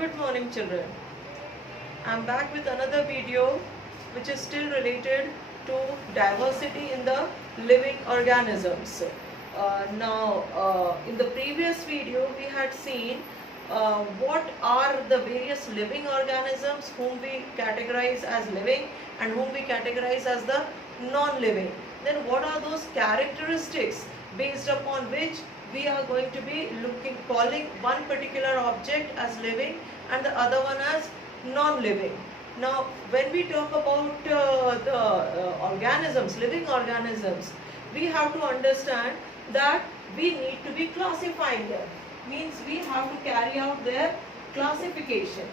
Good morning, children. I'm back with another video which is still related to diversity in the living organisms. In the previous video, we had seen what are the various living organisms whom we categorize as living and whom we categorize as the non-living. Then what are those characteristics based upon which we are going to be calling one particular object as living and the other one as non-living. Now, when we talk about organisms, living organisms, we have to understand that we need to be classifying them. Means we have to carry out their classification.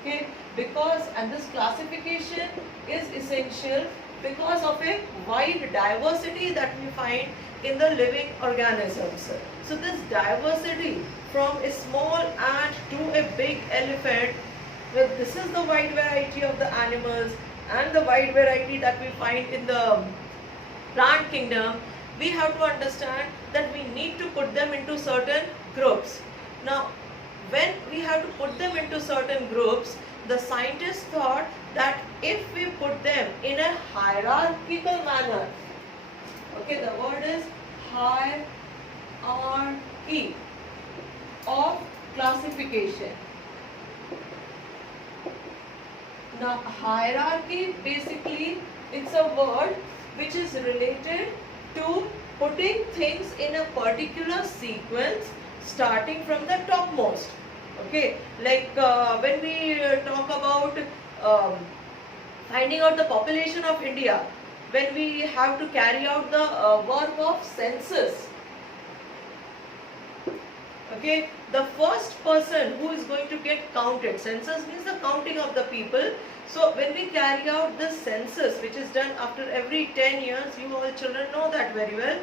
Okay, and this classification is essential because of a wide diversity that we find in the living organisms. So this diversity from a small ant to a big elephant, well, this is the wide variety of the animals and the wide variety that we find in the plant kingdom. We have to understand that we need to put them into certain groups. Now, when we have to put them into certain groups, the scientists thought that if we put them in a hierarchical manner, okay, the word is hierarchy of classification. Now, hierarchy basically it's a word which is related to putting things in a particular sequence starting from the topmost. Okay, like when we talk about finding out the population of India, when we have to carry out the work of census, okay, the first person who is going to get counted, census means the counting of the people. So when we carry out the census, which is done after every 10 years, you all children know that very well,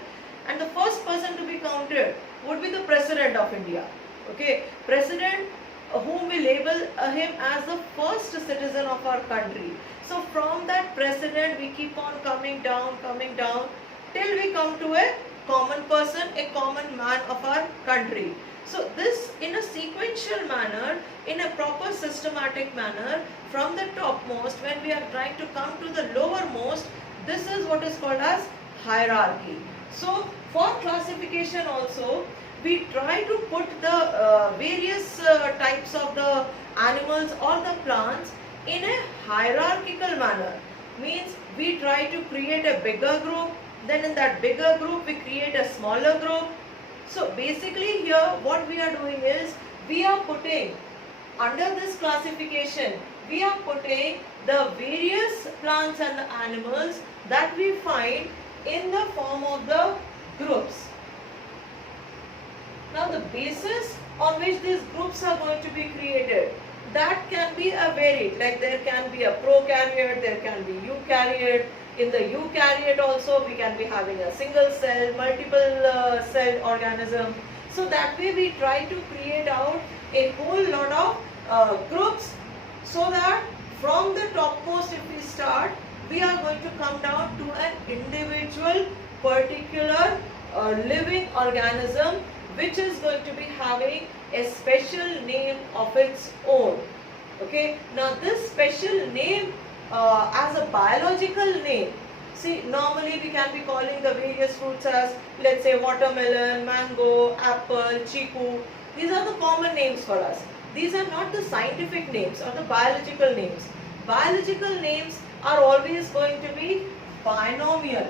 and the first person to be counted would be the President of India. Okay, President whom we label him as the first citizen of our country. So from that President we keep on coming down till we come to a common person, a common man of our country. So this in a sequential manner, in a proper systematic manner, from the topmost when we are trying to come to the lowermost, this is what is called as hierarchy. So for classification also, we try to put the various types of the animals or the plants in a hierarchical manner. Means we try to create a bigger group, then in that bigger group we create a smaller group. So basically here what we are doing is, we are putting under this classification, we are putting the various plants and the animals that we find in the form of the groups. Now the basis on which these groups are going to be created, that can be a varied, like there can be a prokaryote, there can be eukaryote. In the eukaryote also we can be having a single cell, multiple cell organism. So that way we try to create out a whole lot of groups, so that from the topmost if we start, we are going to come down to an individual particular living organism which is going to be having a special name of its own. Okay, now this special name as a biological name, see, normally we can be calling the various fruits as, let's say, watermelon, mango, apple, chiku. These are the common names for us. These are not the scientific names or the biological names. Biological names are always going to be binomial.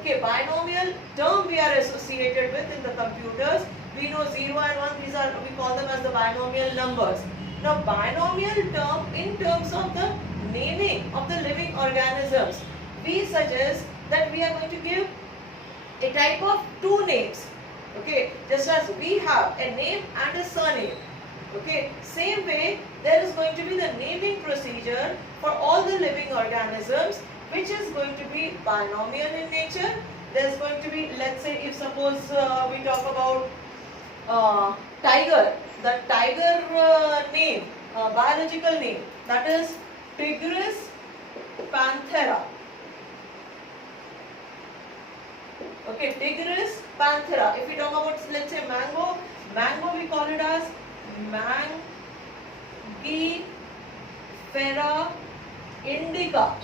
Okay, binomial term we are associated with in the computers. We know 0 and 1, we call them as the binomial numbers. Now binomial term, in terms of the naming of the living organisms, we suggest that we are going to give a type of two names. Okay, just as we have a name and a surname. Okay, same way there is going to be the naming procedure for all the living organisms, which is going to be binomial in nature. There is going to be, let's say, if suppose we talk about tiger, the tiger name, biological name, that is Tigris panthera. Okay, Tigris panthera. If we talk about, let's say, mango, mango we call it as Mangifera indica.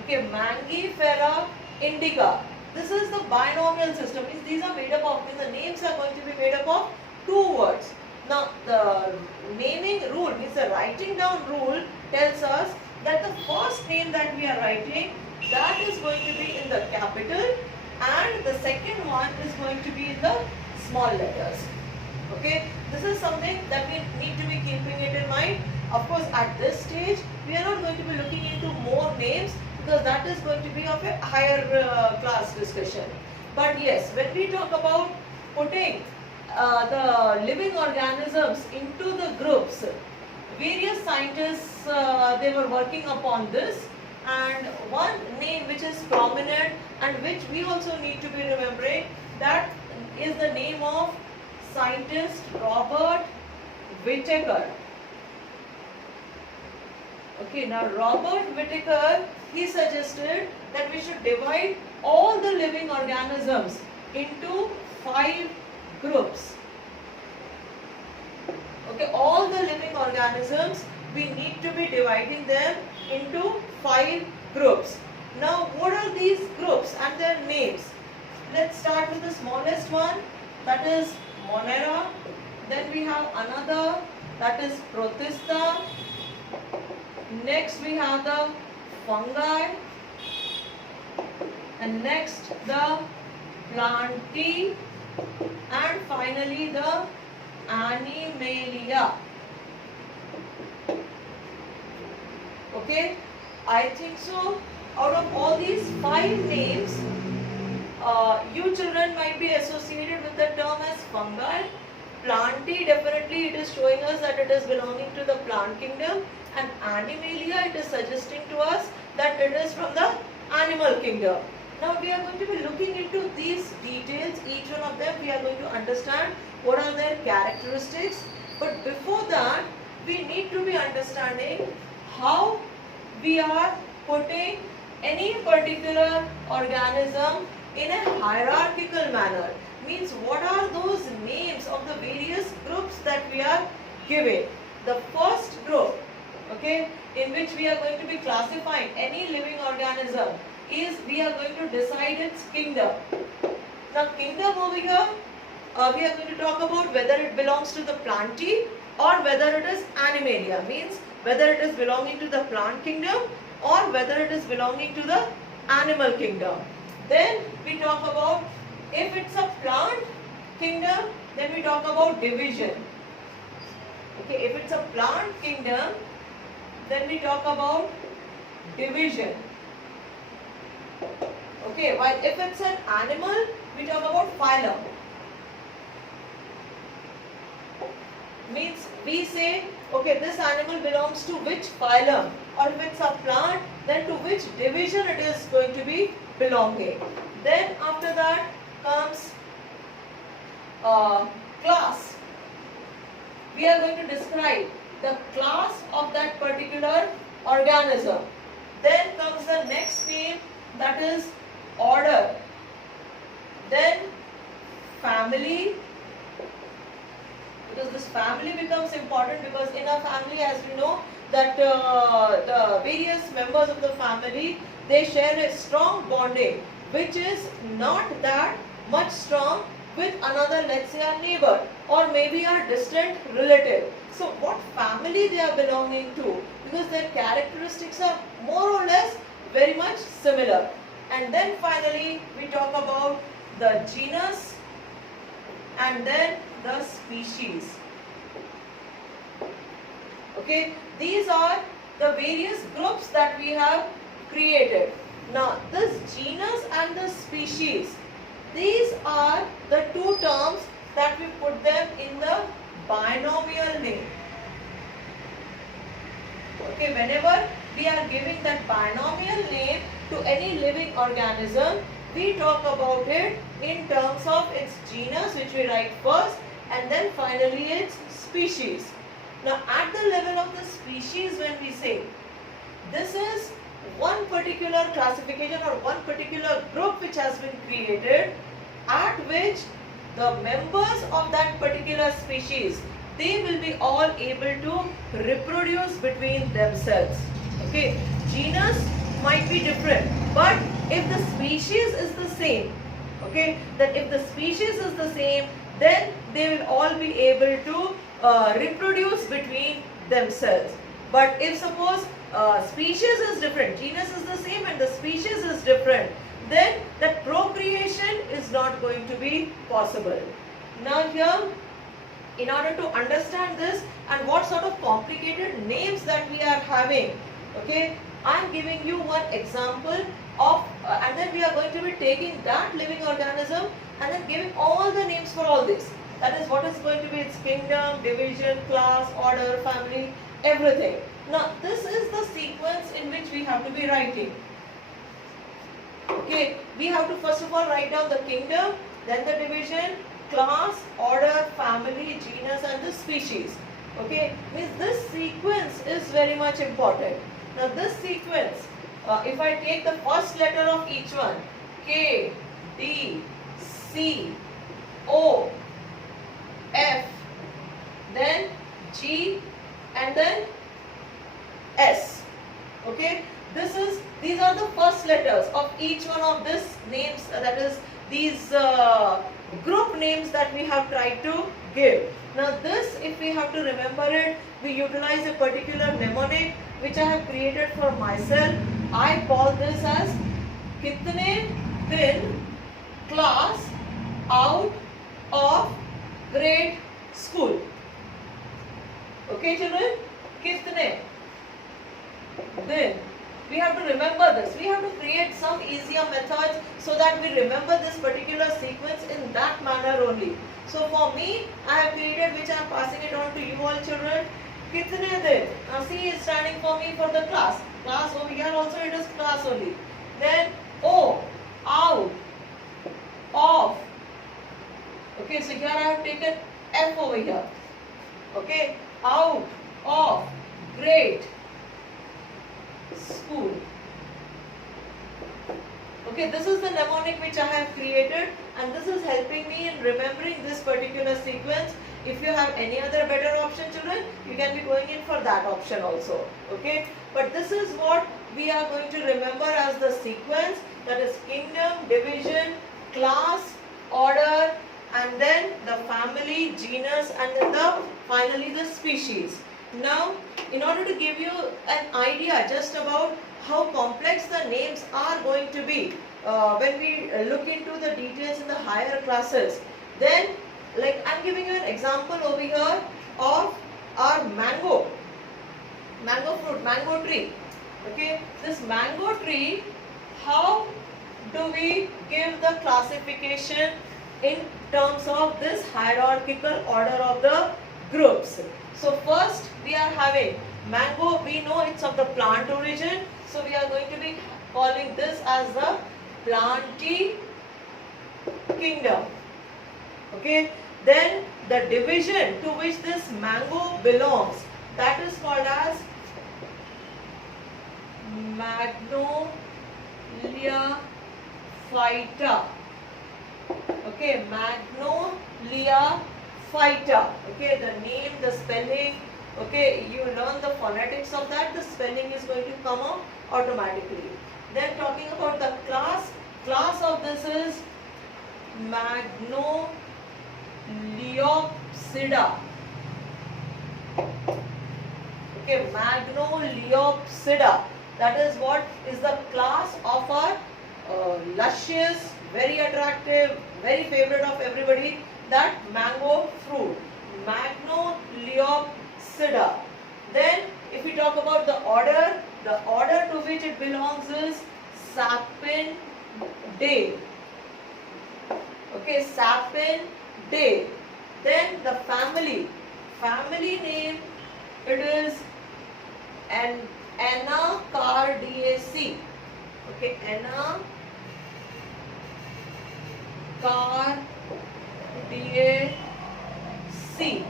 Okay, Mangifera indica. This is the binomial system. These are made up of, the names are going to be made up of two words. Now, the naming rule, means the writing down rule, tells us that the first name that we are writing, that is going to be in the capital, and the second one is going to be in the small letters. Okay, this is something that we need to be keeping it in mind. Of course, at this stage, we are not going to be looking into more names, because that is going to be of a higher class discussion. But yes, when we talk about putting the living organisms into the groups, various scientists, they were working upon this, and one name which is prominent and which we also need to be remembering, that is the name of scientist Robert Whittaker. Okay, now Robert Whittaker, he suggested that we should divide all the living organisms into 5 groups. Okay, all the living organisms, we need to be dividing them into 5 groups. Now, what are these groups and their names? Let's start with the smallest one, that is Monera. Then we have another, that is Protista. Next we have the fungi, and next the Plantae, and finally the Animalia. Okay, I think so. Out of all these 5 names, you children might be associated with the term as fungi. Plantae, definitely it is showing us that it is belonging to the plant kingdom, and Animalia, it is suggesting to us that it is from the animal kingdom. Now we are going to be looking into these details, each one of them. We are going to understand what are their characteristics. But before that, we need to be understanding how we are putting any particular organism in a hierarchical manner. Means, what are those names of the various groups that we are giving? The first group, okay, in which we are going to be classifying any living organism, is we are going to decide its kingdom. Now, kingdom over here, we are going to talk about whether it belongs to the Plantae or whether it is Animalia. Means, whether it is belonging to the plant kingdom or whether it is belonging to the animal kingdom. Then we talk about, if it's a plant kingdom, then we talk about division. Okay, if it's a plant kingdom, then we talk about division. Okay, while if it's an animal, we talk about phylum. Means, we say, okay, this animal belongs to which phylum, or if it's a plant, then to which division it is going to be belonging. Then after that comes class. We are going to describe the class of that particular organism. Then comes the next name, that is order. Then family, because this family becomes important, because in a family, as we know, that the various members of the family, they share a strong bonding, which is not that much strong with another, let's say, our neighbor or maybe our distant relative. So what family they are belonging to, because their characteristics are more or less very much similar. And then finally we talk about the genus and then the species. Okay, these are the various groups that we have created. Now, this genus and the species, these are the two terms that we put them in the binomial name. Okay, whenever we are giving that binomial name to any living organism, we talk about it in terms of its genus, which we write first, and then finally its species. Now, at the level of the species, when we say this is one particular classification or one particular group which has been created, at which the members of that particular species, they will be all able to reproduce between themselves. Okay, genus might be different, but if the species is the same, okay, that if the species is the same, then they will all be able to reproduce between themselves. But if suppose species is different, genus is the same and the species is different, then that procreation is not going to be possible. Now here, in order to understand this and what sort of complicated names that we are having, okay, I am giving you one example of, and then we are going to be taking that living organism and then giving all the names for all this. That is what is going to be its kingdom, division, class, order, family, everything. Now this is the sequence in which we have to be writing. Okay, we have to first of all write down the kingdom, then the division, class, order, family, genus and the species. Okay, means this sequence is very much important. Now this sequence, if I take the first letter of each one, K, D, C, O, F, then G and then S. Okay, these are the first letters of each one of these names, that is these group names that we have tried to give. Now this, if we have to remember it, we utilize a particular mnemonic which I have created for myself. I call this as Kitne Din Class Out of Grade School. Okay children, Kitne Din. We have to remember this. We have to create some easier methods so that we remember this particular sequence in that manner only. So for me, I have created, which I am passing it on to you all children. Kitne din. Now C is standing for me for the class. Class over here also it is class only. Then O, out, of. Okay, so here I have taken F over here. Okay, out, of, grade, school. Okay, this is the mnemonic which I have created and this is helping me in remembering this particular sequence. If you have any other better option children, you can be going in for that option also. Okay, but this is what we are going to remember as the sequence, that is kingdom, division, class, order and then the family, genus and then finally the species. Now, in order to give you an idea just about how complex the names are going to be when we look into the details in the higher classes, then like I am giving you an example over here of our mango fruit, mango tree. Okay, this mango tree, how do we give the classification in terms of this hierarchical order of the groups? So first we are having mango, we know it's of the plant origin, so we are going to be calling this as the planty kingdom. Okay, then the division to which this mango belongs, that is called as Magnolia phyta. Okay, Magnolia phyta. Okay, the name, the spelling, okay, you learn the phonetics of that, the spelling is going to come out automatically. Then talking about the class of this is Magnoleopsida. Okay, Magnoleopsida. That is what is the class of our luscious, very attractive, very favorite of everybody, that mango fruit, Magnoleopsida. Then if we talk about the order to which it belongs is Sapindae. Okay, Sapindae. Then the family name, it is Anacardiaceae. Okay, Anacardiaceae.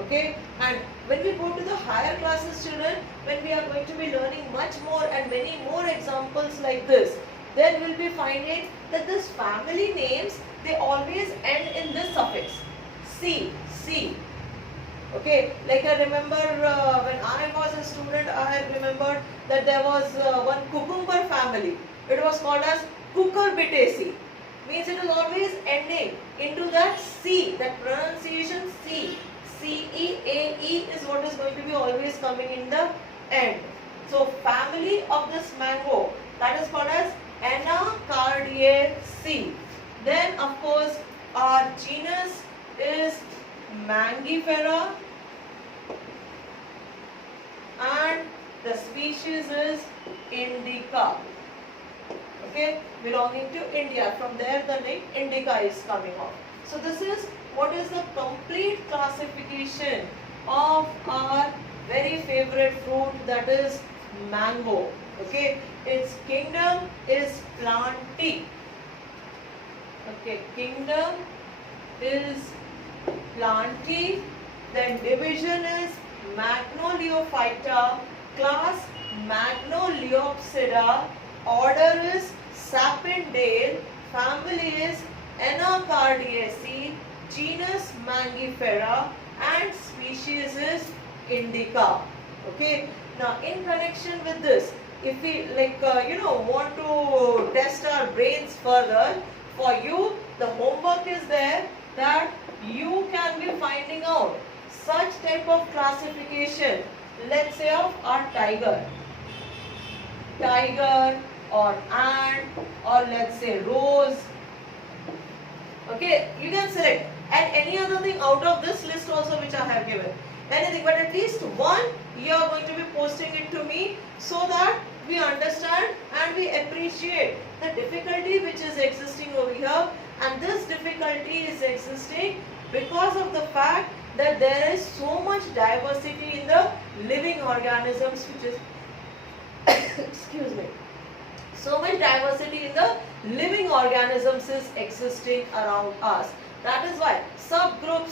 Okay, and when we go to the higher classes children, when we we are going to be learning much more and many more examples like this, then we'll be finding that this family names, they always end in this suffix, C, C. Okay, like I remember when I was a student, I remembered that there was one cucumber family. It was called as cucurbitaceae. Means it is always ending into that C, that pronunciation C. C-E-A-E is what is going to be always coming in the end. So family of this mango, that is called as Anacardiaceae. Then of course our genus is Mangifera and the species is Indica. Okay, belonging to India. From there the name Indica is coming off. So this is what is the complete classification of our very favorite fruit, that is mango. Okay, its kingdom is Plantae. Okay, kingdom is Plantae. Then division is Magnoliophyta, class Magnoliopsida, order is Sapindale, family is Anacardiaceae, genus Mangifera, and species is Indica. Okay. Now, in connection with this, if we want to test our brains further, for you the homework is there that you can be finding out such type of classification, let's say of our tiger or ant, or let's say rose. Okay, you can select, and any other thing out of this list also which I have given, anything, but at least one you are going to be posting it to me, so that we understand and we appreciate the difficulty which is existing over here. And this difficulty is existing because of the fact that there is so much diversity in the living organisms, which is excuse me, so much diversity in the living organisms is existing around us. That is why subgroup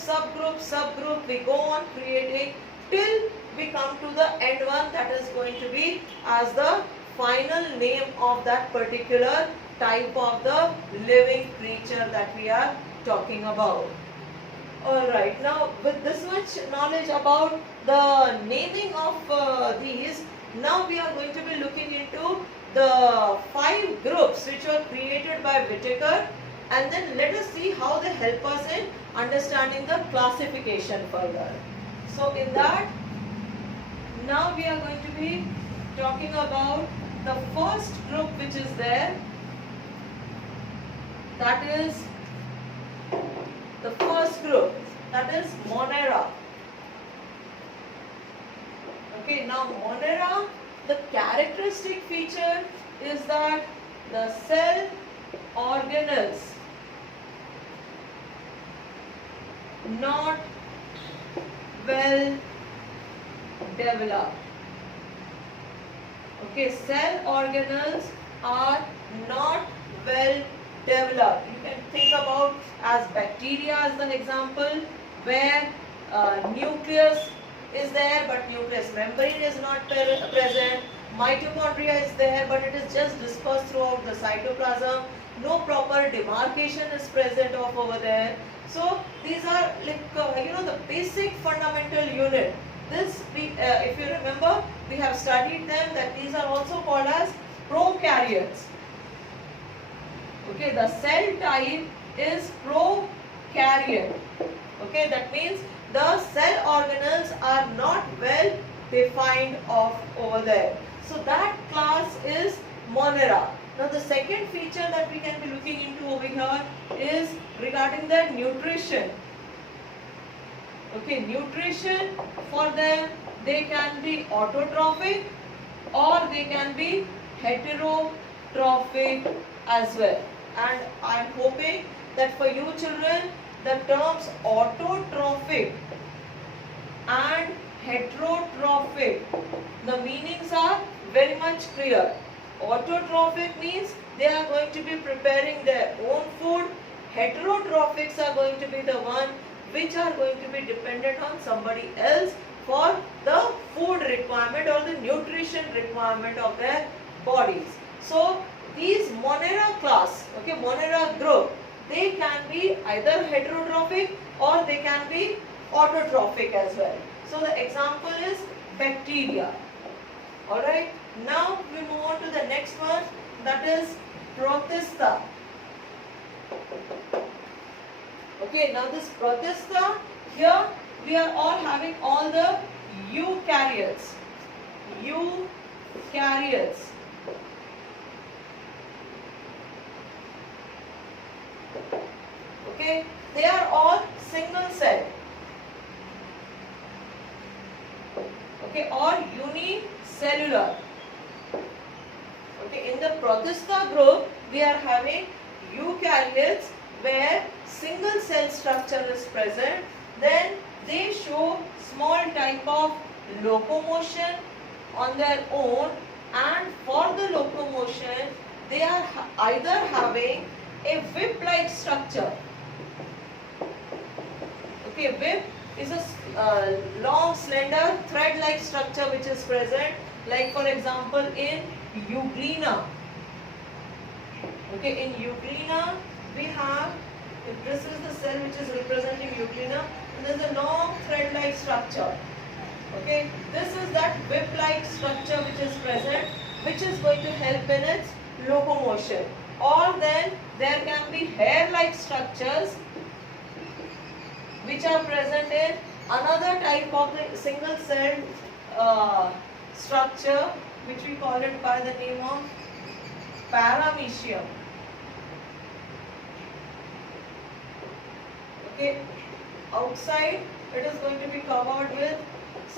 we go on creating till we come to the end one, that is going to be as the final name of that particular type of the living creature that we are talking about. Alright, now with this much knowledge about the naming of these, now we are going to be looking into the 5 groups which were created by Whitaker, and then let us see how they help us in understanding the classification further. So in that, now we are going to be talking about the first group which is there, that is the first group, that is Monera. Okay, now Monera, the characteristic feature is that the cell organelles not well developed. Okay, cell organelles are not well developed. You can think about as bacteria as an example, where nucleus is there but nucleus membrane is not present. Mitochondria is there but it is just dispersed throughout the cytoplasm. No proper demarcation is present of over there. So these are like the basic fundamental unit. This if you remember, we have studied them, that these are also called as prokaryotes. Okay, the cell type is prokaryote. Okay, that means the cell organelles are not well defined of over there. So that class is Monera. Now the second feature that we can be looking into over here is regarding their nutrition. Okay, nutrition for them, they can be autotrophic or they can be heterotrophic as well. And I am hoping that for you children, the terms autotrophic and heterotrophic, the meanings are very much clear. Autotrophic means they are going to be preparing their own food. Heterotrophics are going to be the one which are going to be dependent on somebody else for the food requirement or the nutrition requirement of their bodies. So these Monera class, okay, Monera group, they can be either heterotrophic or they can be autotrophic as well. So the example is bacteria. Alright, now we move on to the next one, that is Protista. Okay, now this Protista, here we are all having all the eukaryotes. Eukaryotes. Okay, they are all single cell. Okay, or unicellular. Okay, in the Protista group, we are having eukaryotes where single cell structure is present. Then they show small type of locomotion on their own, and for the locomotion they are either having a whip-like structure. Okay, whip is a long, slender, thread-like structure which is present, like for example in Euglena. Okay, in Euglena we have, if this is the cell which is representing Euglena, and there is a long thread-like structure. Okay, this is that whip-like structure which is present, which is going to help in its locomotion. Or then there can be hair-like structures which are present in another type of the single cell structure, which we call it by the name of paramecium. Okay, outside it is going to be covered with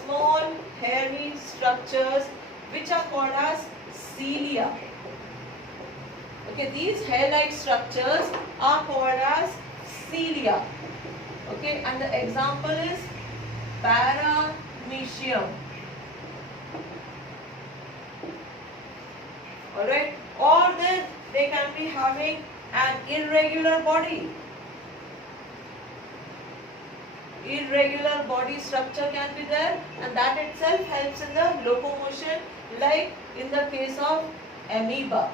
small hairy structures which are called as cilia. Okay, these hair-like structures are called as cilia. Okay, and the example is paramecium. Alright, or then they can be having an irregular body. Irregular body structure can be there, and that itself helps in the locomotion, like in the case of amoeba.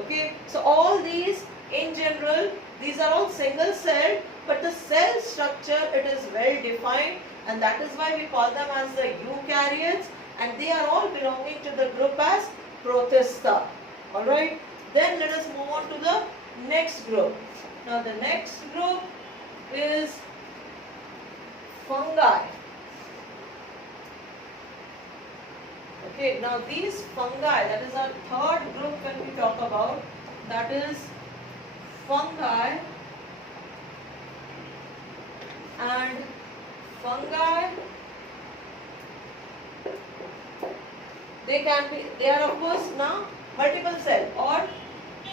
Okay, so all these in general, these are all single celled, but the cell structure, it is well defined, and that is why we call them as the eukaryotes, and they are all belonging to the group as Protista. Alright, then let us move on to the next group. Now the next group is fungi. Okay, now these fungi, that is our third group when we talk about, that is fungi. And fungi, they are of course now multiple cell or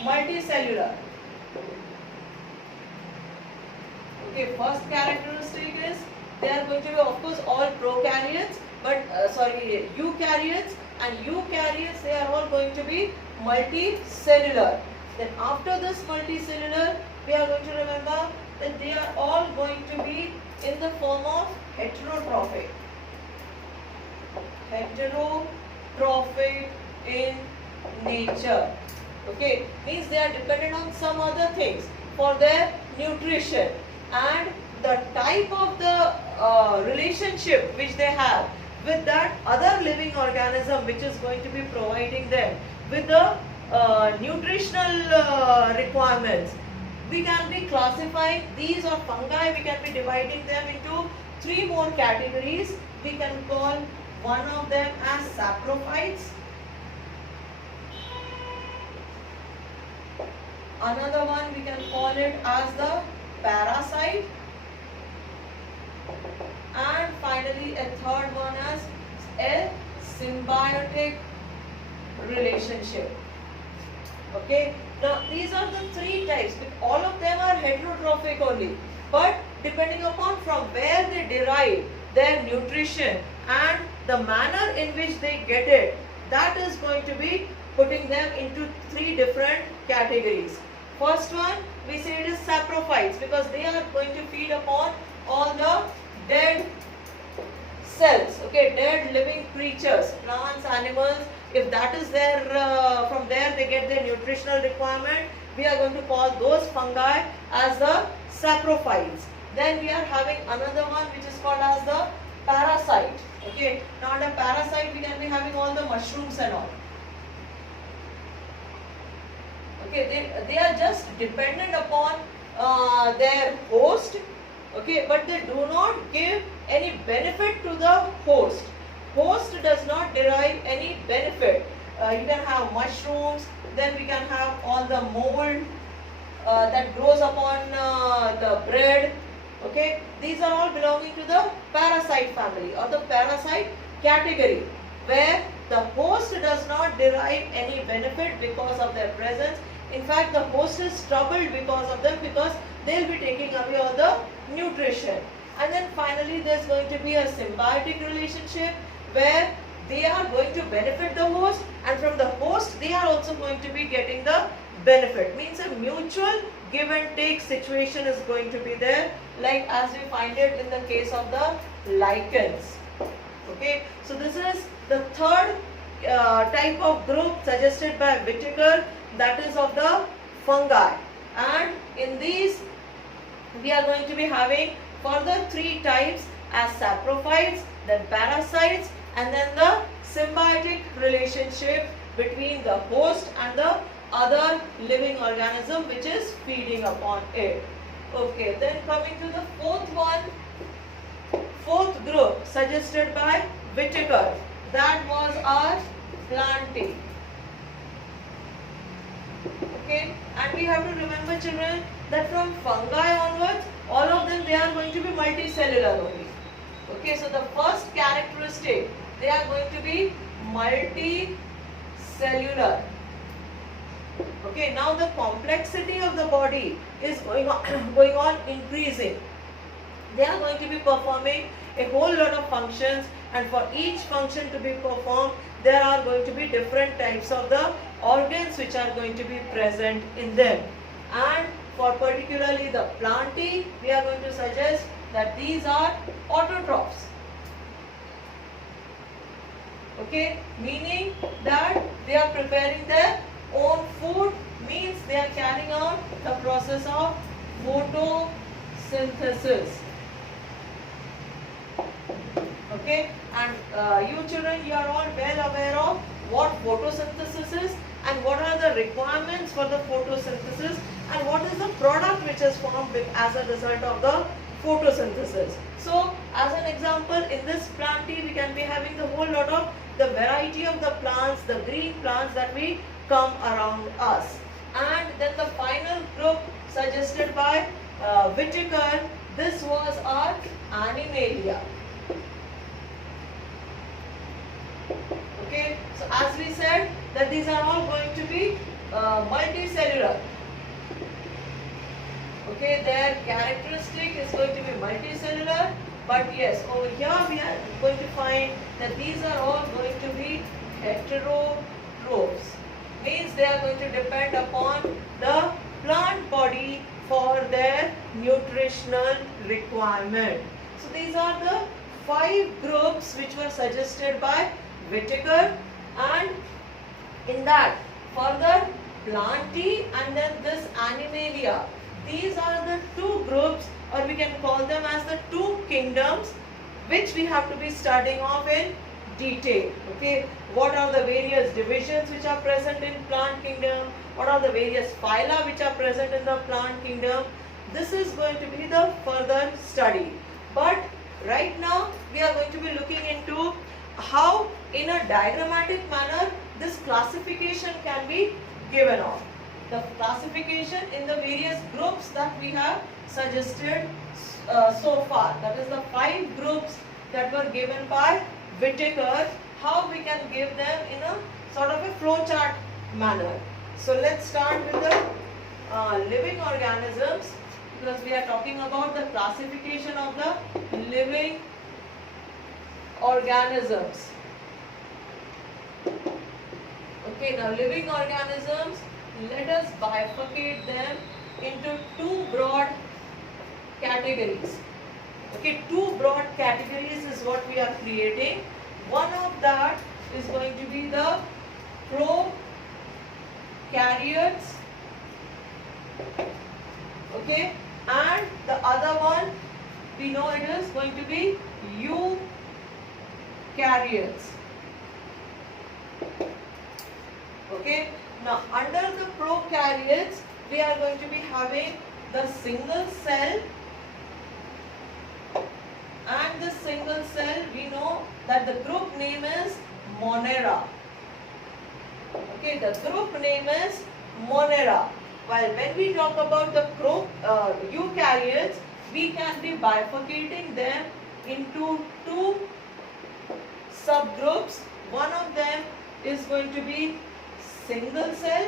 multicellular. Okay, first characteristic is they are going to be of course all prokaryotes, but eukaryotes, and eukaryotes, they are all going to be multicellular. Then after this multicellular, we are going to remember that they are all going to be in the form of heterotrophic. Heterotrophic in nature. Okay, means they are dependent on some other things for their nutrition, and the type of the relationship which they have with that other living organism which is going to be providing them with the nutritional requirements. We can be classifying these are fungi, we can be dividing them into three more categories. We can call one of them as saprophytes, another one we can call it as the parasite, and finally a third one as a symbiotic relationship. Okay, now these are the three types. All of them are heterotrophic only, but depending upon from where they derive their nutrition and the manner in which they get it, that is going to be putting them into three different categories. First one, we say it is saprophytes because they are going to feed upon all the dead cells, okay, dead living creatures, plants, animals. If that is there, from there they get their nutritional requirement. We are going to call those fungi as the saprophytes. Then we are having another one which is called as the parasite. Okay, now under parasite we can be having all the mushrooms and all. Okay, they are just dependent upon their host. Okay, but they do not give any benefit to the host. Host does not derive any benefit. You can have mushrooms, then we can have all the mold that grows upon the bread. Okay, these are all belonging to the parasite family or the parasite category, where the host does not derive any benefit because of their presence. In fact, the host is troubled because of them, because they'll be taking away all the nutrition. And then finally there's going to be a symbiotic relationship where they are going to benefit the host, and from the host they are also going to be getting the benefit. Means a mutual give and take situation is going to be there, like as we find it in the case of the lichens. Okay, so this is the third type of group suggested by Whitaker, that is of the fungi. And in these we are going to be having further three types as saprophytes, then parasites, and then the symbiotic relationship between the host and the other living organism which is feeding upon it. Okay, then coming to the fourth group suggested by Whitaker, that was our plantae. Okay, and we have to remember, children, that from fungi onwards, all of them, they are going to be multicellular only. Okay, so the first characteristic, they are going to be multicellular. Okay, now the complexity of the body is going on increasing. They are going to be performing a whole lot of functions, and for each function to be performed, there are going to be different types of the organs which are going to be present in them. And for particularly the plantae, we are going to suggest that these are autotrophs. Okay, meaning that they are preparing their own food, means they are carrying out the process of photosynthesis. Okay, and you children, you are all well aware of what photosynthesis is and what are the requirements for the photosynthesis and what is the product which is formed as a result of the photosynthesis. So, as an example, in this plantae, we can be having the whole lot of the variety of the plants, the green plants that we come around us. And then the final group suggested by Whitaker, this was our Animalia. Okay, so as we said that these are all going to be multicellular. Okay, their characteristic is going to be multicellular, but yes, over here we are going to find that these are all going to be heterotrophs. Means they are going to depend upon the plant body for their nutritional requirement. So these are the 5 groups which were suggested by Whitaker, and in that further plantae and then this Animalia. These are the 2 groups, or we can call them as the 2 kingdoms, which we have to be studying off in detail. Okay, what are the various divisions which are present in plant kingdom? What are the various phyla which are present in the plant kingdom? This is going to be the further study. But right now we are going to be looking into how in a diagrammatic manner this classification can be given off. The classification in the various groups that we have suggested so far, that is the 5 groups that were given by Whitaker, how we can give them in a sort of a flowchart manner. So let's start with the living organisms, because we are talking about the classification of the living organisms. Okay, now living organisms, let us bifurcate them into 2 broad categories. Okay, two broad categories is what we are creating. One of that is going to be the prokaryotes, okay, and the other one we know it is going to be eukaryotes. Okay, now under the prokaryotes we are going to be having the single cell, and the single cell we know that the group name is Monera. Okay, the group name is Monera. While when we talk about the eukaryotes, we can be bifurcating them into two subgroups. One of them is going to be single cell,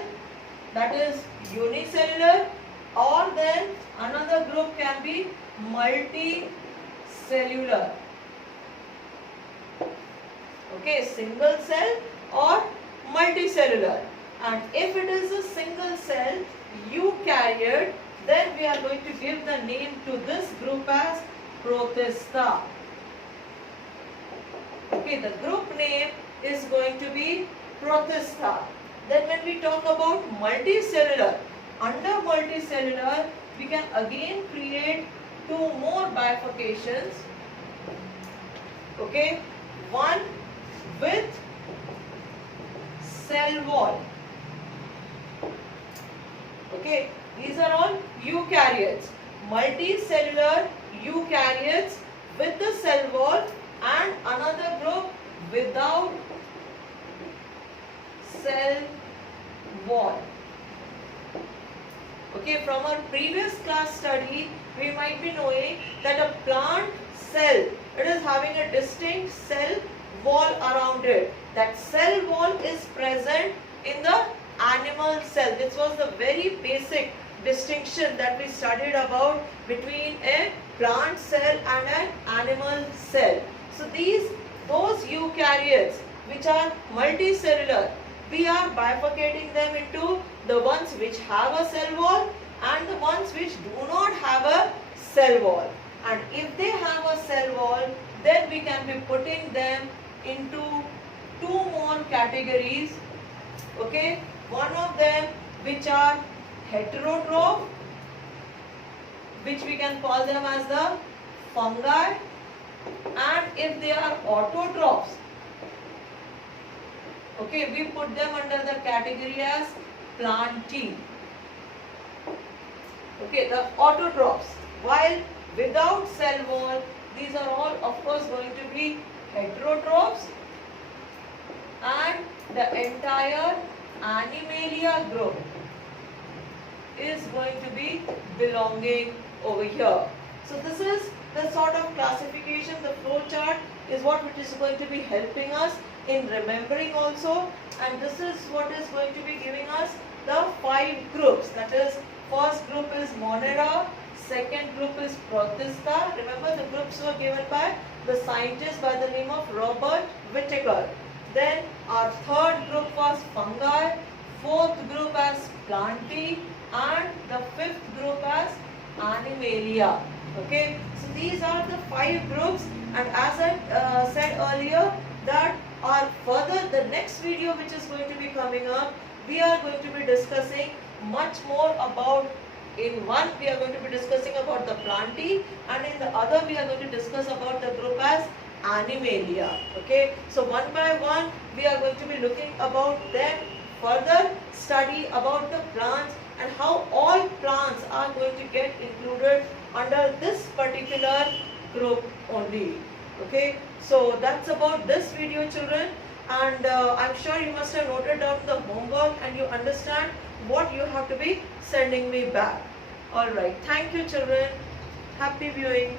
that is unicellular, or then another group can be multicellular. Okay, single cell or multicellular. And if it is a single cell eukaryote, then we are going to give the name to this group as Protista. Okay, the group name is going to be Protista. Then when we talk about multicellular, under multicellular we can again create two more bifurcations. Okay, one with cell wall. Okay, these are all eukaryotes. Multicellular eukaryotes with the cell wall, and another group without cell wall. Okay, from our previous class study, we might be knowing that a plant cell, it is having a distinct cell wall around it. That cell wall is present in the animal cell. This was the very basic distinction that we studied about between a plant cell and an animal cell. So those eukaryotes which are multicellular, we are bifurcating them into the ones which have a cell wall and the ones which do not have a cell wall. And if they have a cell wall, then we can be putting them into two more categories. Okay, one of them which are heterotroph, which we can call them as the fungi, and if they are autotrophs, okay, we put them under the category as plantae. Okay, the autotrophs. While without cell wall, these are all of course going to be heterotrophs, and the entire Animalia group is going to be belonging over here. So this is the sort of classification, the flow chart is what which is going to be helping us in remembering also, and this is what is going to be giving us the 5 groups. That is, first group is Monera, second group is Protista. Remember, the groups were given by the scientist by the name of Robert Whittaker. Then our third group was fungi, fourth group as plantae, and the fifth group as Animalia. Okay, so these are the 5 groups, and as I said earlier, that our further, the next video which is going to be coming up, we are going to be discussing much more about, in one we are going to be discussing about the plantae, and in the other we are going to discuss about the group as Animalia. Okay, so one by one we are going to be looking about them, further study about the plants and how all plants are going to get included under this particular group only. Okay, so that's about this video, children, and I'm sure you must have noted down the homework and you understand what you have to be sending me back. Alright, thank you, children. Happy viewing.